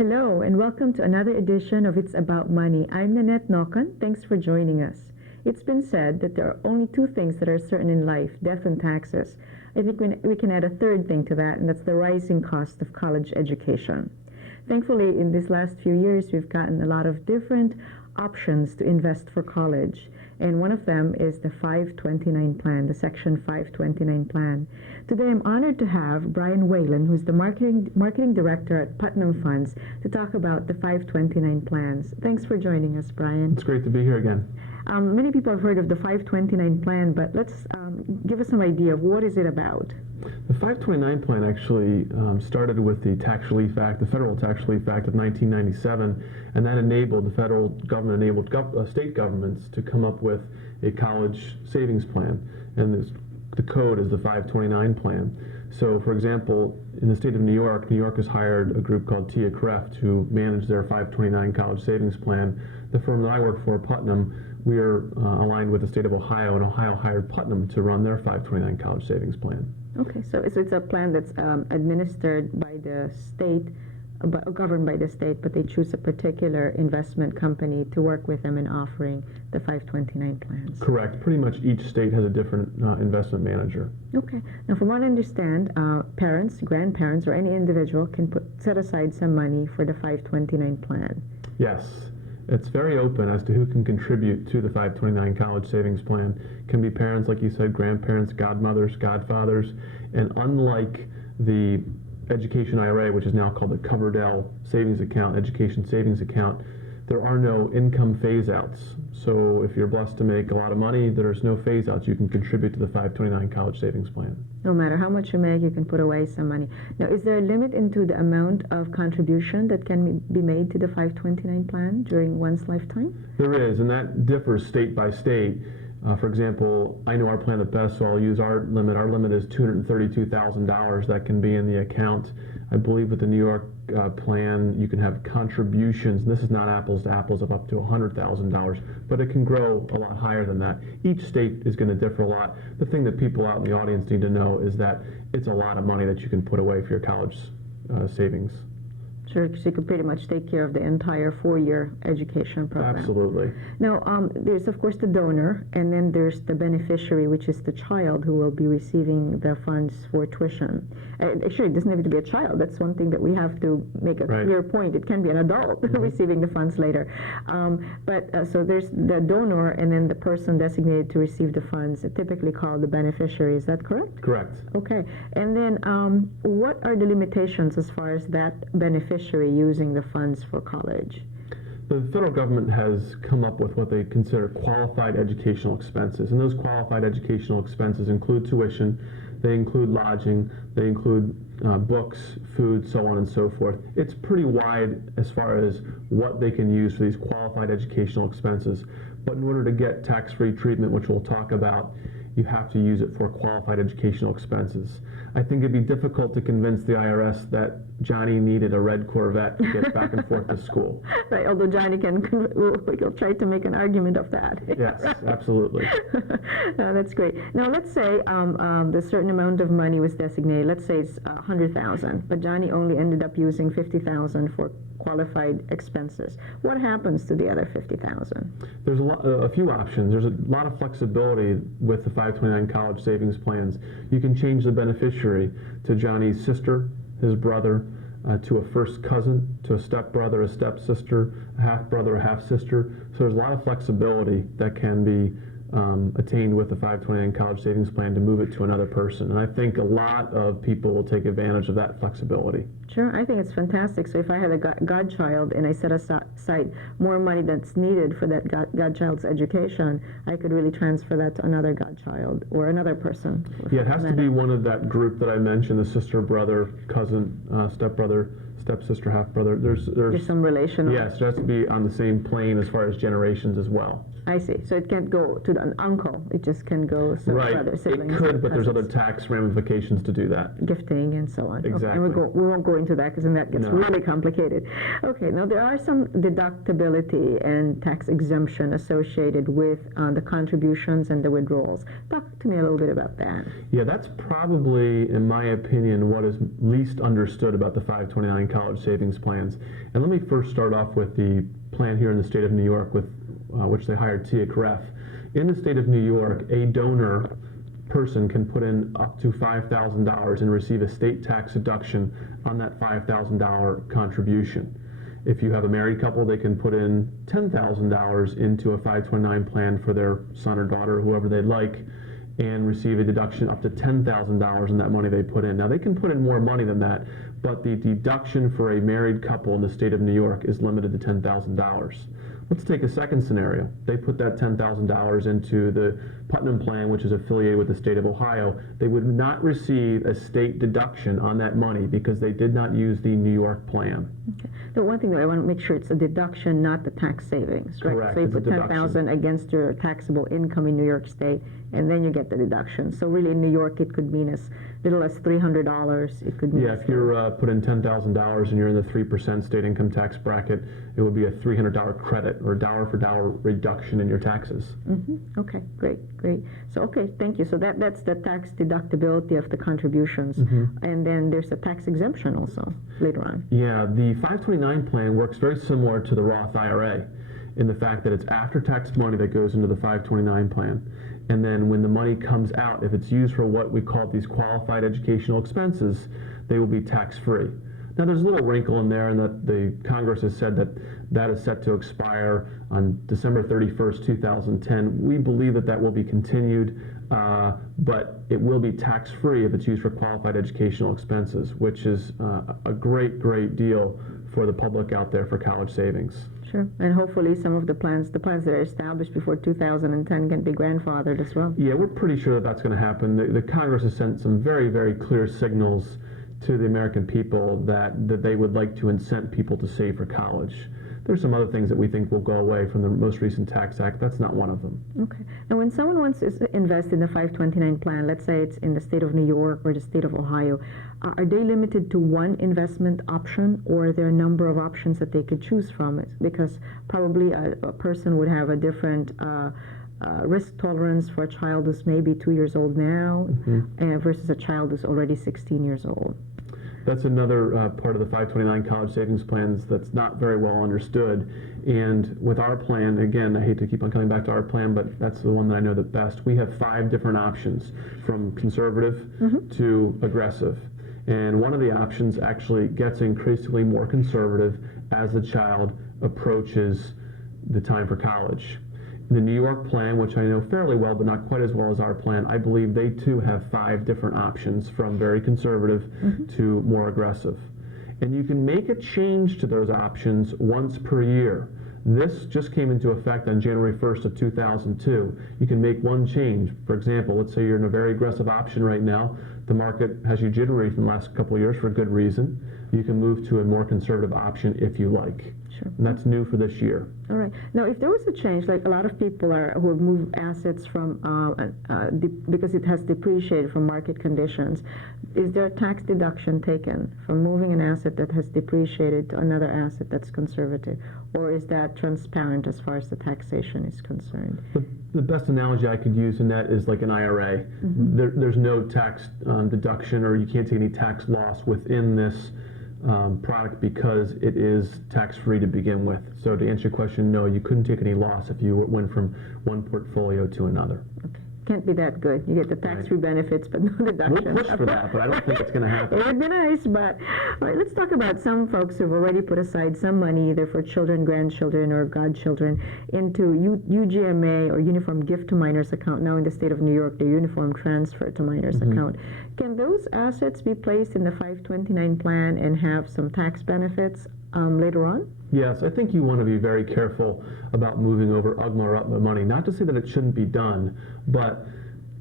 Hello, and welcome to another edition of It's About Money. I'm Nanette Nokan. Thanks for joining us. It's been said that there are only two things that are certain in life, death and taxes. I think we can add a third thing to that, and that's the rising cost of college education. Thankfully, in these last few years, we've gotten a lot of different options to invest for college. And one of them is the 529 plan, the Section 529 plan. Today, I'm honored to have Brian Whalen, who's the marketing director at Putnam Funds, to talk about the 529 plans. Thanks for joining us, Brian. It's great to be here again. Many people have heard of the 529 plan, but let's give us some idea of what is it about. The 529 plan actually started with the Tax Relief Act, the Federal Tax Relief Act of 1997, and that enabled, the federal government enabled state governments to come up with a college savings plan, and the code is the 529 plan. So, for example, in the state of New York has hired a group called Tia Kreft to manage their 529 college savings plan. The firm that I work for, Putnam, we are aligned with the state of Ohio, and Ohio hired Putnam to run their 529 college savings plan. Okay, so it's a plan that's administered by the state, governed by the state, but they choose a particular investment company to work with them in offering the 529 plans. Correct. Pretty much each state has a different investment manager. Okay. Now, from what I understand, parents, grandparents, or any individual can set aside some money for the 529 plan. Yes. It's very open as to who can contribute to the 529 college savings plan. It can be parents, like you said, grandparents, godmothers, godfathers, and unlike the Education IRA, which is now called the Coverdell Savings Account, Education Savings Account, there are no income phase-outs. So if you're blessed to make a lot of money, there's no phase-outs. You can contribute to the 529 college savings plan. No matter how much you make, you can put away some money. Now, is there a limit into the amount of contribution that can be made to the 529 plan during one's lifetime? There is, and that differs state by state. For example, I know our plan the best, so I'll use our limit. Our limit is $232,000 that can be in the account. I believe with the New York plan, you can have contributions, and this is not apples to apples, of up to $100,000, but it can grow a lot higher than that. Each state is going to differ a lot. The thing that people out in the audience need to know is that it's a lot of money that you can put away for your college savings. Sure, so you could pretty much take care of the entire four-year education program. Absolutely. Now, there's, of course, the donor, and then there's the beneficiary, which is the child who will be receiving the funds for tuition. Actually, it doesn't have to be a child. That's one thing that we have to make a clear point. It can be an adult receiving the funds later. So there's the donor, and then the person designated to receive the funds, typically called the beneficiary. Is that correct? Correct. Okay. And then what are the limitations as far as that beneficiary using the funds for college? The federal government has come up with what they consider qualified educational expenses, and those qualified educational expenses include tuition, they include lodging, they include books, food, so on and so forth. It's pretty wide as far as what they can use for these qualified educational expenses, but in order to get tax-free treatment, which we'll talk about, you have to use it for qualified educational expenses. I think it'd be difficult to convince the IRS that Johnny needed a red Corvette to get back and forth to school. Right, although Johnny will try to make an argument of that. Yes, absolutely. That's great. Now, let's say the certain amount of money was designated. Let's say it's $100,000, but Johnny only ended up using $50,000 for qualified expenses. What happens to the other $50,000? There's a few options. There's a lot of flexibility with the 529 college savings plans. You can change the beneficiary to Johnny's sister, his brother, to a first cousin, to a stepbrother, a stepsister, a half-brother, a half-sister. So there's a lot of flexibility that can be attained with the 529 college savings plan to move it to another person. And I think a lot of people will take advantage of that flexibility. Sure, I think it's fantastic. So if I had a godchild and I set aside more money that's needed for that godchild's education, I could really transfer that to another godchild or another person. Yeah, it has to be one of that group that I mentioned, the sister, brother, cousin, stepbrother, stepsister, half-brother. There's some relation. Yes, it has to be on the same plane as far as generations as well. I see. So it can't go to an uncle. It just can go to other siblings. It could, but there's other tax ramifications to do that. Gifting and so on. Exactly. Okay. And we won't go into that because then that gets really complicated. Okay. Now, there are some deductibility and tax exemption associated with the contributions and the withdrawals. Talk to me a little bit about that. Yeah, that's probably, in my opinion, what is least understood about the 529 college savings plans. And let me first start off with the plan here in the state of New York, with which they hired TIAC-REF. In the state of New York, a donor person can put in up to $5,000 and receive a state tax deduction on that $5,000 contribution. If you have a married couple, they can put in $10,000 into a 529 plan for their son or daughter, whoever they'd like, and receive a deduction up to $10,000 in that money they put in. Now, they can put in more money than that, but the deduction for a married couple in the state of New York is limited to $10,000. Let's take a second scenario. They put that $10,000 into the Putnam plan, which is affiliated with the state of Ohio. They would not receive a state deduction on that money because they did not use the New York plan. Okay. The one thing that I want to make sure it's a deduction, not the tax savings, right? Correct. So you It's a put $10,000 against your taxable income in New York State, and then you get the deduction. So really, in New York, it could mean as little as $300. It could mean Yeah, if you're putting $10,000 and you're in the 3% state income tax bracket, it would be a $300 credit or dollar for dollar reduction in your taxes. Okay, great. So, okay, thank you. So that's the tax deductibility of the contributions. And then there's a tax exemption also later on. Yeah, the 529 plan works very similar to the Roth IRA in the fact that it's after-tax money that goes into the 529 plan. And then when the money comes out, if it's used for what we call these qualified educational expenses, they will be tax-free. Now, there's a little wrinkle in there in that the Congress has said that that is set to expire on December 31st, 2010. We believe that that will be continued, but it will be tax-free if it's used for qualified educational expenses, which is a great deal for the public out there for college savings. Sure, and hopefully some of the plans that are established before 2010 can be grandfathered as well. Yeah, we're pretty sure that that's going to happen. The Congress has sent some very clear signals to the American people that they would like to incent people to save for college. There's some other things that we think will go away from the most recent tax act. That's not one of them. Okay. Now, when someone wants to invest in the 529 plan, let's say it's in the state of New York or the state of Ohio, are they limited to one investment option, or are there a number of options that they could choose from? Because probably a person would have a different risk tolerance for a child who's maybe 2 years old now versus a child who's already 16 years old. That's another part of the 529 college savings plans that's not very well understood. And with our plan, again, I hate to keep on coming back to our plan, but that's the one that I know the best. We have 5 different options, from conservative to aggressive. And one of the options actually gets increasingly more conservative as the child approaches the time for college. The New York plan, which I know fairly well, but not quite as well as our plan, I believe they too have 5 different options, from very conservative to more aggressive. And you can make a change to those options once per year. This just came into effect on January 1st of 2002. You can make one change. For example, let's say you're in a very aggressive option right now. The market has you jittery from the last couple of years for a good reason. You can move to a more conservative option if you like. Sure. And that's new for this year. All right. Now, if there was a change, like a lot of people who have moved assets from because it has depreciated from market conditions, is there a tax deduction taken from moving an asset that has depreciated to another asset that's conservative, or is that transparent as far as the taxation is concerned? The best analogy I could use in that is like an IRA. There's no tax deduction, or you can't take any tax loss within this product because it is tax-free to begin with. So to answer your question, no, you couldn't take any loss if you went from one portfolio to another. Okay. Can't be that good. You get the tax-free benefits, but no deduction. We'll push for that, but I don't think it's going to happen. It would be nice, but all right, let's talk about some folks who've already put aside some money, either for children, grandchildren, or godchildren, into UGMA, or Uniform Gift to Minors account. Now in the state of New York, the Uniform Transfer to Minors account. Can those assets be placed in the 529 plan and have some tax benefits later on? Yes, I think you want to be very careful about moving over UGMA or UTMA money. Not to say that it shouldn't be done, but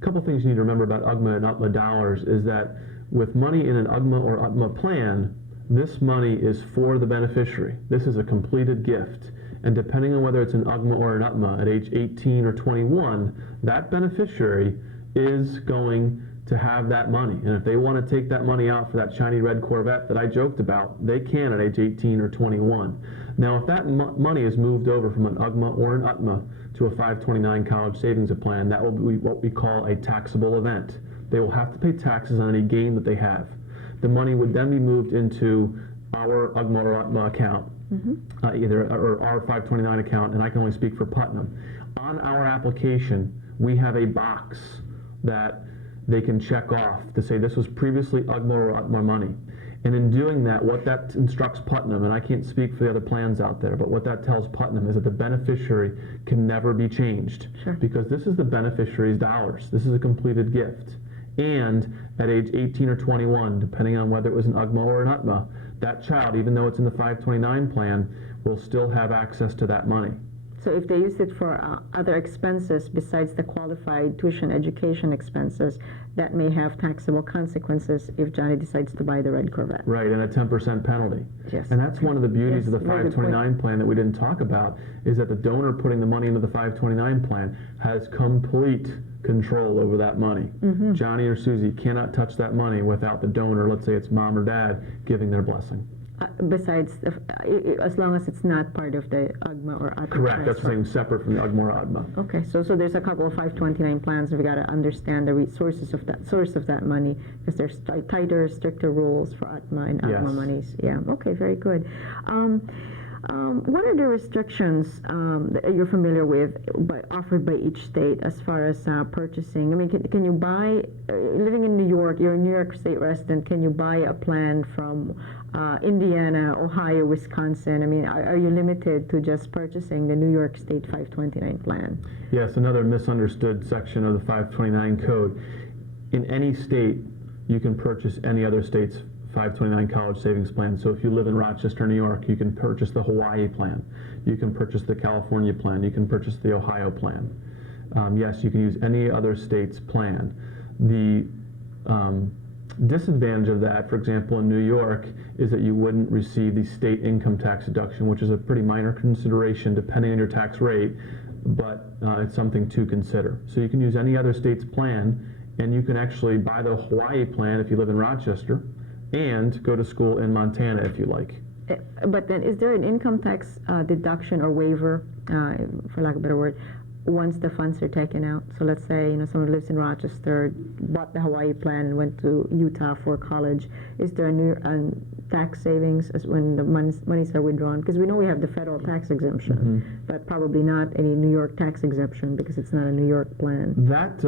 a couple things you need to remember about UGMA and UTMA dollars is that with money in an UGMA or UTMA plan, this money is for the beneficiary. This is a completed gift. And depending on whether it's an UGMA or an UTMA, at age 18 or 21, that beneficiary is going to have that money. And if they want to take that money out for that shiny red Corvette that I joked about, they can at age 18 or 21. Now, if that money is moved over from an UGMA or an UTMA to a 529 college savings plan, that will be what we call a taxable event. They will have to pay taxes on any gain that they have. The money would then be moved into our UGMA or UTMA account, either or our 529 account, and I can only speak for Putnam. On our application, we have a box that they can check off to say this was previously UGMA or UTMA money. And in doing that, what that instructs Putnam, and I can't speak for the other plans out there, but what that tells Putnam is that the beneficiary can never be changed. Sure. Because this is the beneficiary's dollars. This is a completed gift. And at age 18 or 21, depending on whether it was an UGMA or an UTMA, that child, even though it's in the 529 plan, will still have access to that money. So if they use it for other expenses besides the qualified tuition education expenses, that may have taxable consequences if Johnny decides to buy the red Corvette. Right, and a 10% penalty. Yes. And that's one of the beauties Yes, of the very good 529 plan that we didn't talk about, is that the donor putting the money into the 529 plan has complete control over that money. Johnny or Susie cannot touch that money without the donor, let's say it's mom or dad, giving their blessing. Besides, as long as it's not part of the UGMA or UTMA Correct, that's transfer. saying separate from the UGMA or UTMA. Okay, so there's a couple of 529 plans. We got to understand the resources of that source of that money, because there's tighter, stricter rules for UTMA and UGMA Yes. monies. Yeah. Okay. Very good. What are the restrictions that you're familiar with offered by each state as far as purchasing? I mean, can you buy, living in New York, you're a New York State resident, can you buy a plan from Indiana, Ohio, Wisconsin? I mean, are you limited to just purchasing the New York State 529 plan? Yes, another misunderstood section of the 529 code. In any state, you can purchase any other state's 529 college savings plan. So if you live in Rochester, New York, you can purchase the Hawaii plan. You can purchase the California plan. You can purchase the Ohio plan. Yes, you can use any other state's plan. The disadvantage of that, for example, in New York, is that you wouldn't receive the state income tax deduction, which is a pretty minor consideration depending on your tax rate, but it's something to consider. So you can use any other state's plan, and you can actually buy the Hawaii plan if you live in Rochester, and go to school in Montana if you like. But then, is there an income tax deduction or waiver, for lack of a better word, once the funds are taken out? So let's say someone lives in Rochester, bought the Hawaii plan, and went to Utah for college. Is there a new tax savings as when the monies are withdrawn? Because we know we have the federal tax exemption, but probably not any New York tax exemption because it's not a New York plan. That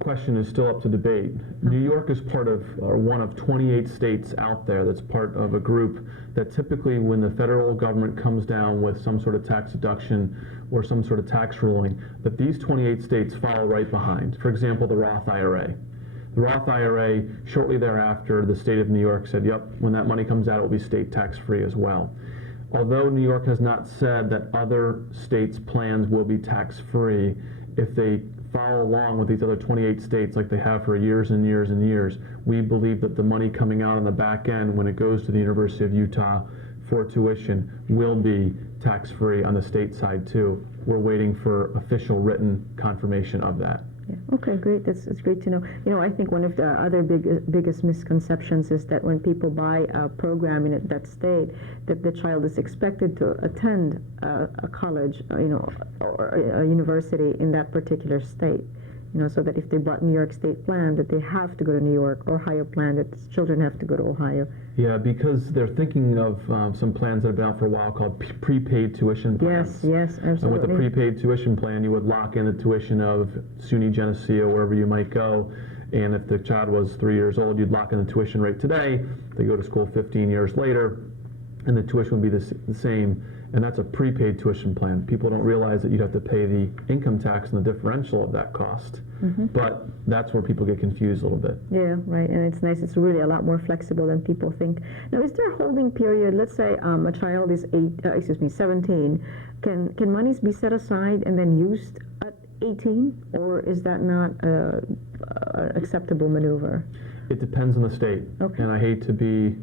question is still up to debate. New York is part of, or one of 28 states out there that's part of a group that typically when the federal government comes down with some sort of tax deduction or some sort of tax ruling, that these 28 states follow right behind. For example, the Roth IRA. The Roth IRA, shortly thereafter, the state of New York said, yep, when that money comes out, it will be state tax-free as well. Although New York has not said that other states' plans will be tax-free, if they follow along with these other 28 states like they have for years and years and years, we believe that the money coming out on the back end when it goes to the University of Utah for tuition will be tax-free on the state side too. We're waiting for official written confirmation of that. Yeah. Okay, great. That's great to know. I think one of the other biggest misconceptions is that when people buy a program in that state, that the child is expected to attend a college, or a university in that particular state. So that if they bought New York State plan, that they have to go to New York, or Ohio plan, that children have to go to Ohio. Yeah, because they're thinking of some plans that have been out for a while called prepaid tuition plans. Yes, absolutely. And with the prepaid tuition plan, you would lock in the tuition of SUNY Geneseo, wherever you might go. And if the child was 3 years old, you'd lock in the tuition rate today. They go to school 15 years later, and the tuition would be the same. And that's a prepaid tuition plan. People don't realize that you'd have to pay the income tax and the differential of that cost. But that's where people get confused a little bit. Yeah, right. And it's nice. It's really a lot more flexible than people think. Now, is there a holding period? Let's say a child is 17. Can monies be set aside and then used at 18, or is that not an acceptable maneuver? It depends on the state. Okay. And I hate to be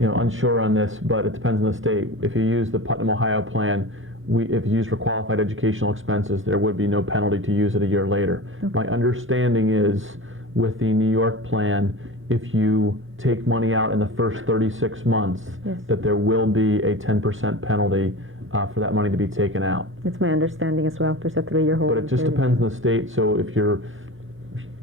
unsure on this, but it depends on the state. If you use the Putnam, Ohio plan, if used for qualified educational expenses, there would be no penalty to use it a year later. Okay. My understanding is with the New York plan, if you take money out in the first 36 months, Yes. that there will be a 10% penalty for that money to be taken out. That's my understanding as well. There's a 3-year holding But it just period. depends on the state. So if you're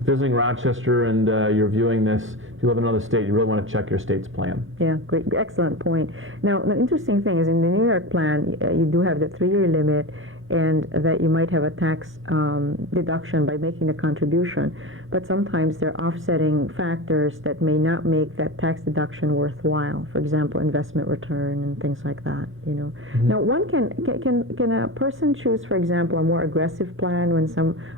visiting Rochester and you're viewing this, If you live in another state, you really want to check your state's plan. Yeah, great, excellent point. Now, the interesting thing is in the New York plan, you do have the 3-year limit, and that you might have a tax deduction by making the contribution, but sometimes there are offsetting factors that may not make that tax deduction worthwhile. For example, investment return and things like that. Now, one can a person choose, for example, a more aggressive plan when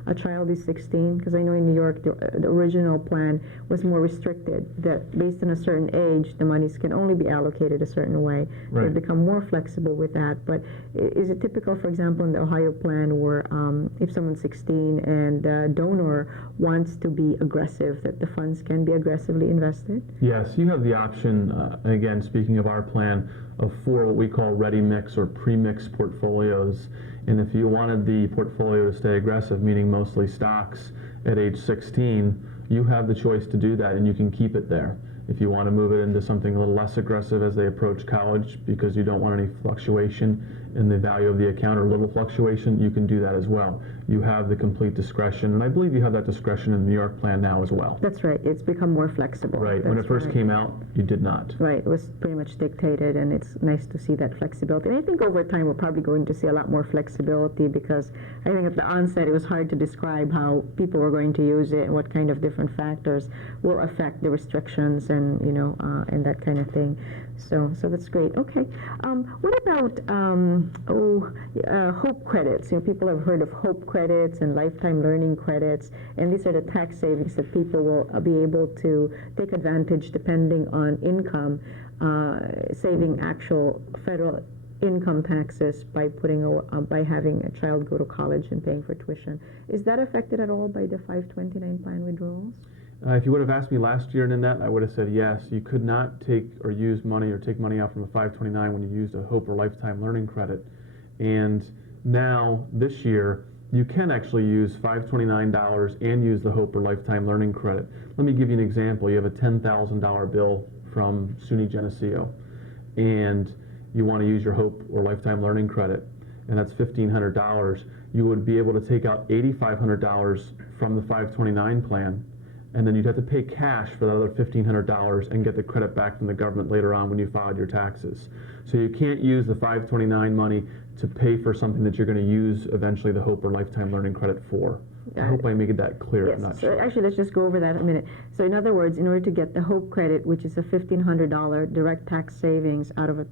a child is 16? Because I know in New York the original plan was more restricted. That based on a certain age, the monies can only be allocated a certain way. Right. They've become more flexible with that. But is it typical, for example, in the Ohio plan where if someone's 16 and the donor wants to be aggressive, that the funds can be aggressively invested? Yes, you have the option, again, speaking of our plan, of 4 what we call ready mix or pre-mix portfolios. And if you wanted the portfolio to stay aggressive, meaning mostly stocks at age 16, you have the choice to do that and you can keep it there. If you want to move it into something a little less aggressive as they approach college because you don't want any fluctuation in the value of the account or little fluctuation, you can do that as well. You have the complete discretion, and I believe you have that discretion in the New York plan now as well. That's right. It's become more flexible. Right. That's When it first right. came out, you did not. Right. It was pretty much dictated, and it's nice to see that flexibility. And I think over time we're probably going to see a lot more flexibility because I think at the onset it was hard to describe how people were going to use it and what kind of different factors will affect the restrictions and and that kind of thing. So that's great. Okay. What about HOPE credits? People have heard of HOPE credits and lifetime learning credits, and these are the tax savings that people will be able to take advantage depending on income, saving actual federal income taxes by by having a child go to college and paying for tuition. Is that affected at all by the 529 plan withdrawals? If you would have asked me last year, Nanette, I would have said yes. You could not take or use money or take money out from a 529 when you used a HOPE or lifetime learning credit. And now, this year, you can actually use $529 and use the HOPE or lifetime learning credit. Let me give you an example. You have a $10,000 bill from SUNY Geneseo, and you want to use your HOPE or lifetime learning credit, and that's $1,500. You would be able to take out $8,500 from the 529 plan, and then you'd have to pay cash for that other $1,500 and get the credit back from the government later on when you filed your taxes. So you can't use the 529 money to pay for something that you're going to use eventually the HOPE or lifetime learning credit for. I hope I made that clear. Yes. I'm not So sure. actually, let's just go over that in a minute. So in other words, in order to get the HOPE credit, which is a $1,500 direct tax savings out of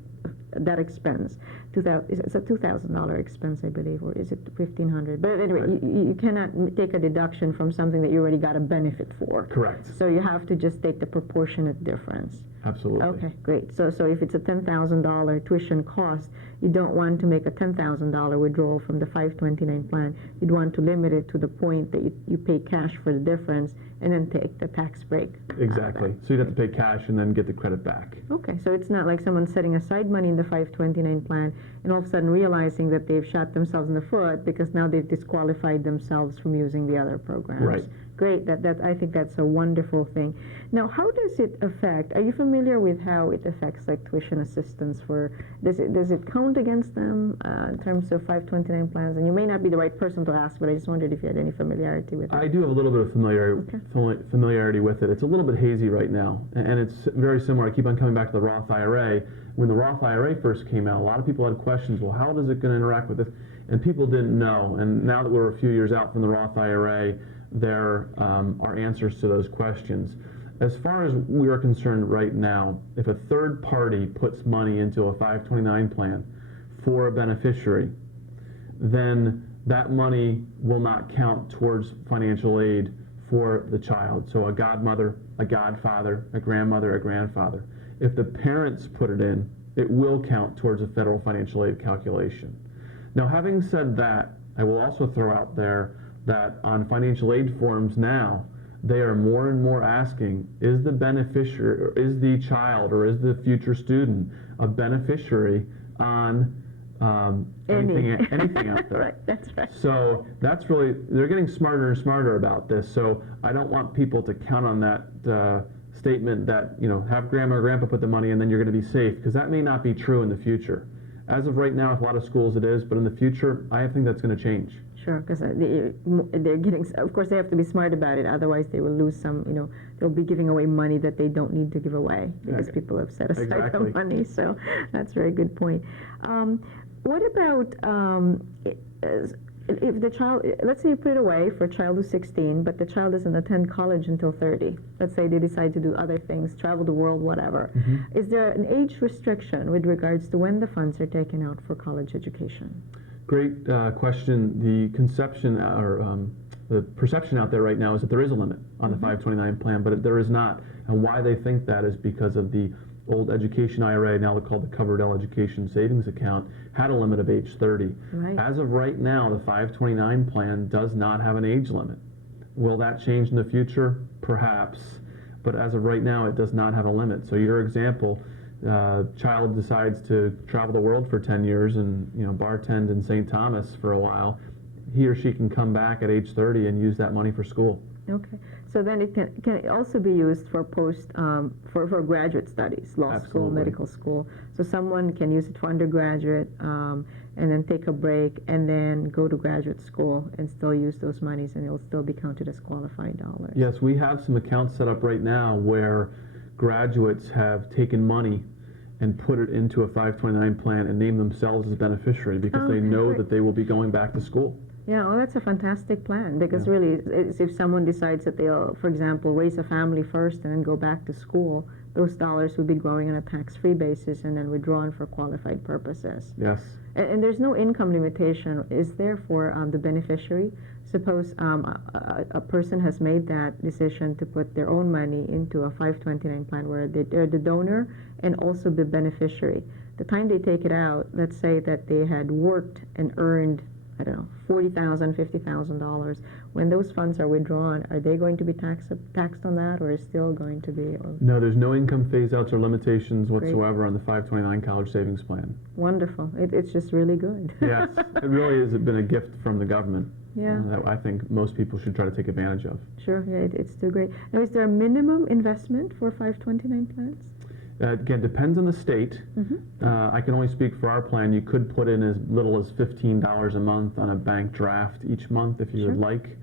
that expense, it's a $2,000 expense, I believe, or is it $1,500? But anyway, Right. you cannot take a deduction from something that you already got a benefit for. Correct. So you have to just take the proportionate difference. Absolutely. Okay, great. So if it's a $10,000 tuition cost, you don't want to make a $10,000 withdrawal from the 529 plan. You'd want to limit it to the point that you pay cash for the difference and then take the tax break. Exactly. So you'd have to pay cash and then get the credit back. Okay, so it's not like someone setting aside money in the 529 plan and all of a sudden realizing that they've shot themselves in the foot because now they've disqualified themselves from using the other programs. Right. Great. That I think that's a wonderful thing. Now, how does it affect? Are you familiar with how it affects like tuition assistance for? Does it count against them in terms of 529 plans? And you may not be the right person to ask, but I just wondered if you had any familiarity with it. I do have a little bit of familiarity with it. It's a little bit hazy right now, and it's very similar. I keep on coming back to the Roth IRA. When the Roth IRA first came out, a lot of people had questions. Well, how is it going to interact with this? And people didn't know. And now that we're a few years out from the Roth IRA, there are answers to those questions. As far as we are concerned right now, if a third party puts money into a 529 plan for a beneficiary, then that money will not count towards financial aid for the child. So a godmother, a godfather, a grandmother, a grandfather. If the parents put it in, it will count towards a federal financial aid calculation. Now, having said that, I will also throw out there that on financial aid forms now, they are more and more asking, is the beneficiary, or is the child, or is the future student a beneficiary on anything out there? Right, that's right. So that's really, they're getting smarter and smarter about this. So I don't want people to count on that statement that, have grandma or grandpa put the money and then you're going to be safe, because that may not be true in the future. As of right now, with a lot of schools it is, but in the future, I think that's going to change. Sure, because they're getting, of course, they have to be smart about it. Otherwise, they will lose some, they'll be giving away money that they don't need to give away because people have set aside Exactly. the money. So that's a very good point. What about if the child, let's say you put it away for a child who's 16, but the child doesn't attend college until 30. Let's say they decide to do other things, travel the world, whatever. Is there an age restriction with regards to when the funds are taken out for college education? Great question. The conception or the perception out there right now is that there is a limit on the 529 plan, but there is not. And why they think that is because of the old education IRA, now they're called the Covered Education Savings Account, had a limit of age 30. Right. As of right now, the 529 plan does not have an age limit. Will that change in the future? Perhaps. But as of right now, it does not have a limit. So your example, child decides to travel the world for 10 years and bartend in St. Thomas for a while, he or she can come back at age 30 and use that money for school. Okay, so then it can also be used for for graduate studies, law school, Absolutely. medical school. So someone can use it for undergraduate and then take a break and then go to graduate school and still use those monies, and it'll still be counted as qualified dollars. Yes, we have some accounts set up right now where graduates have taken money and put it into a 529 plan and named themselves as beneficiary because they know great. that they will be going back to school. Yeah, well, that's a fantastic plan because really, if someone decides that they'll, for example, raise a family first and then go back to school, those dollars will be growing on a tax-free basis and then withdrawn for qualified purposes. Yes. And there's no income limitation, is there, for the beneficiary? Suppose a person has made that decision to put their own money into a 529 plan where they're the donor and also the beneficiary. The time they take it out, let's say that they had worked and earned, I don't know, $40,000, $50,000. When those funds are withdrawn, are they going to be taxed on that, or is still going to be? No, there's no income phase-outs or limitations whatsoever on the 529 college savings plan. Wonderful. It's just really good. Yes, it really has been a gift from the government. Yeah. That I think most people should try to take advantage of. Sure, yeah, it's still great. Now, is there a minimum investment for 529 plans? Again, depends on the state. I can only speak for our plan. You could put in as little as $15 a month on a bank draft each month if you would like.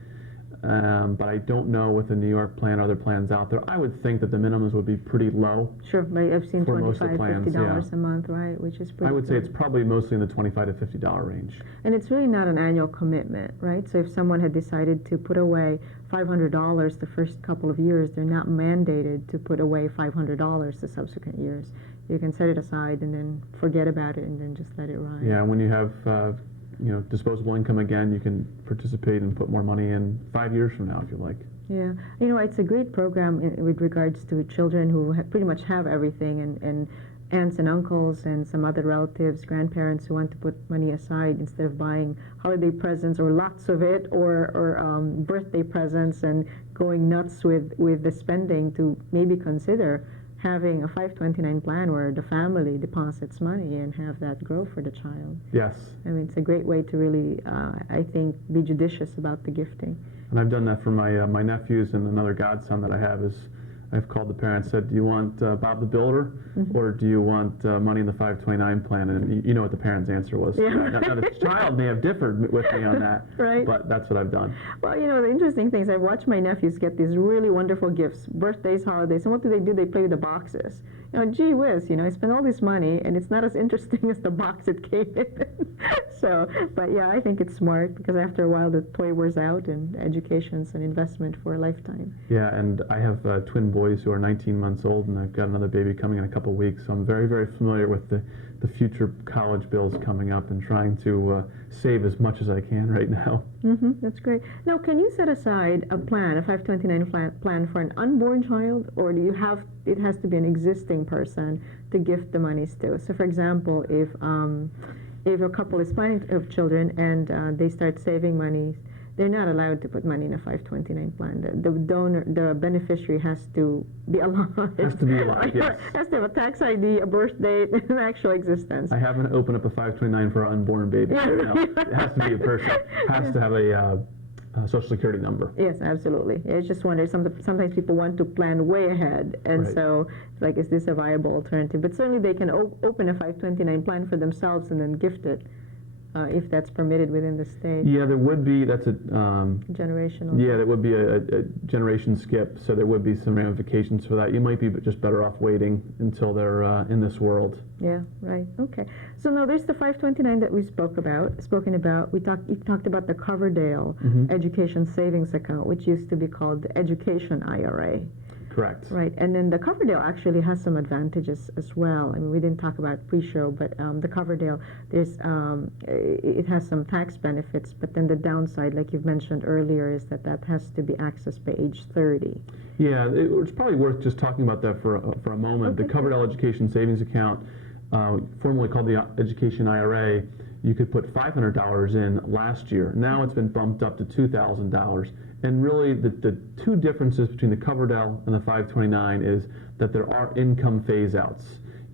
But I don't know with the New York plan or other plans out there. I would think that the minimums would be pretty low. Sure, but I've seen For most of $25, the plans, $50 yeah. a month, right? Which is pretty I would say good. it's probably mostly in the $25 to $50 range. And it's really not an annual commitment, right? So if someone had decided to put away $500 the first couple of years, they're not mandated to put away $500 the subsequent years. You can set it aside and then forget about it and then just let it ride. Yeah, when you have disposable income again, you can participate and put more money in 5 years from now if you like. Yeah, it's a great program with regards to children who pretty much have everything, and aunts and uncles and some other relatives, grandparents who want to put money aside instead of buying holiday presents or lots of it, or birthday presents and going nuts with the spending, to maybe consider having a 529 plan where the family deposits money and have that grow for the child. Yes. I mean, it's a great way to really, I think, be judicious about the gifting. And I've done that for my nephews, and another godson that I have is, I've called the parents, said, do you want Bob the Builder, or do you want money in the 529 plan? And you know what the parents' answer was. Yeah. Now, the child may have differed with me on that, Right. but that's what I've done. Well, the interesting thing is I watch my nephews get these really wonderful gifts, birthdays, holidays, and what do? They play with the boxes. Gee whiz, I spent all this money, and it's not as interesting as the box it came in. So, but yeah, I think it's smart, because after a while the toy wears out, and education's an investment for a lifetime. Yeah, and I have twin boys who are 19 months old, and I've got another baby coming in a couple weeks, so I'm very, very familiar with the future college bills coming up and trying to save as much as I can right now. That's great. Now, can you set aside a 529 plan for an unborn child, or do you have, it has to be an existing person to gift the monies to? So, for example, if a couple is planning to have children and they start saving money, they're not allowed to put money in a 529 plan. The donor, the beneficiary, has to be alive. Has to be alive, yes. Has to have a tax ID, a birth date, an actual existence. I haven't opened up a 529 for an unborn baby. No, it has to be a person. Has to have a Social Security number. Yes, absolutely. I just wonder, sometimes people want to plan way ahead, and Right. so it's like, is this a viable alternative? But certainly they can open a 529 plan for themselves and then gift it, if that's permitted within the state. Yeah, there would be, that's a, Generational. yeah, there would be a generation skip, so there would be some ramifications for that. You might be just better off waiting until they're in this world. Yeah, right. Okay. So now there's the 529 that we spoken about. You talked about the Coverdale Education Savings Account, which used to be called the Education IRA. Correct. Right, and then the Coverdale actually has some advantages as well. I mean, we didn't talk about pre-show, but the Coverdale, it has some tax benefits, but then the downside, like you've mentioned earlier, is that has to be accessed by age 30. Yeah, it's probably worth just talking about that for a moment. Okay, The Coverdale Education Savings Account, formerly called the Education IRA, you could put $500 in last year. Now it's been bumped up to $2,000. And really, the two differences between the Coverdale and the 529 is that there are income phase-outs.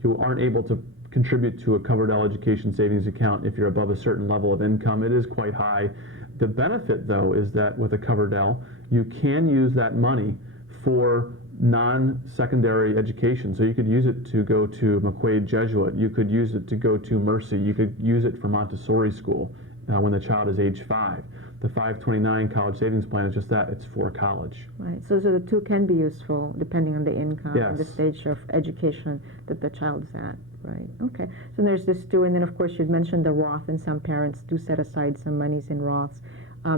You aren't able to contribute to a Coverdale Education Savings Account if you're above a certain level of income. It is quite high. The benefit, though, is that with a Coverdale, you can use that money for non-secondary education. So you could use it to go to McQuaid Jesuit. You could use it to go to Mercy. You could use it for Montessori school when the child is age 5. The 529 college savings plan is just that, it's for college. Right, so the two can be useful depending on the income and the Yes. stage of education that the child's at. Right, okay. So there's this two, and then of course you'd mentioned the Roth, and some parents do set aside some monies in Roths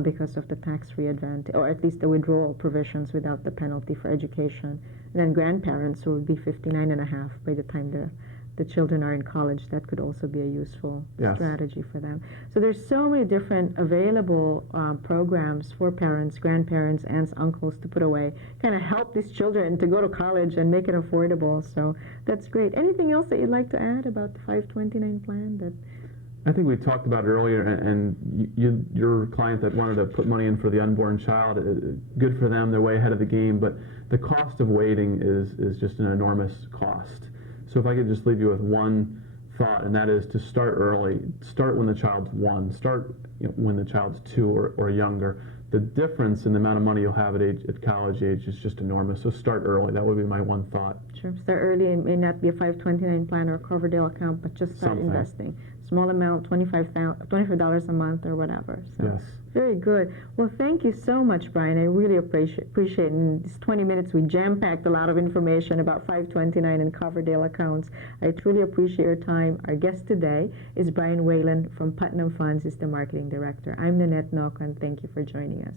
because of the tax-free advantage, or at least the withdrawal provisions without the penalty for education. And then grandparents who would be 59 and a half by the time the children are in college, that could also be a useful Yes. strategy for them. So there's so many different available programs for parents, grandparents, aunts, uncles to put away, kind of help these children to go to college and make it affordable. So that's great. Anything else that you'd like to add about the 529 plan? I think we talked about it earlier, and your client that wanted to put money in for the unborn child, good for them, they're way ahead of the game, but the cost of waiting is just an enormous cost. So if I could just leave you with one thought, and that is to start early. Start when the child's 1. Start when the child's 2 or younger. The difference in the amount of money you'll have at college age is just enormous. So start early. That would be my one thought. Sure. Start early. It may not be a 529 plan or a Coverdale account, but just start Something. investing. Small amount, $25 a month or whatever. So. Yes. Very good. Well, thank you so much, Brian. I really appreciate it. In these 20 minutes, we jam-packed a lot of information about 529 and Coverdale accounts. I truly appreciate your time. Our guest today is Brian Whalen from Putnam Funds. He's the marketing director. I'm Nanette Nokan. Thank you for joining us.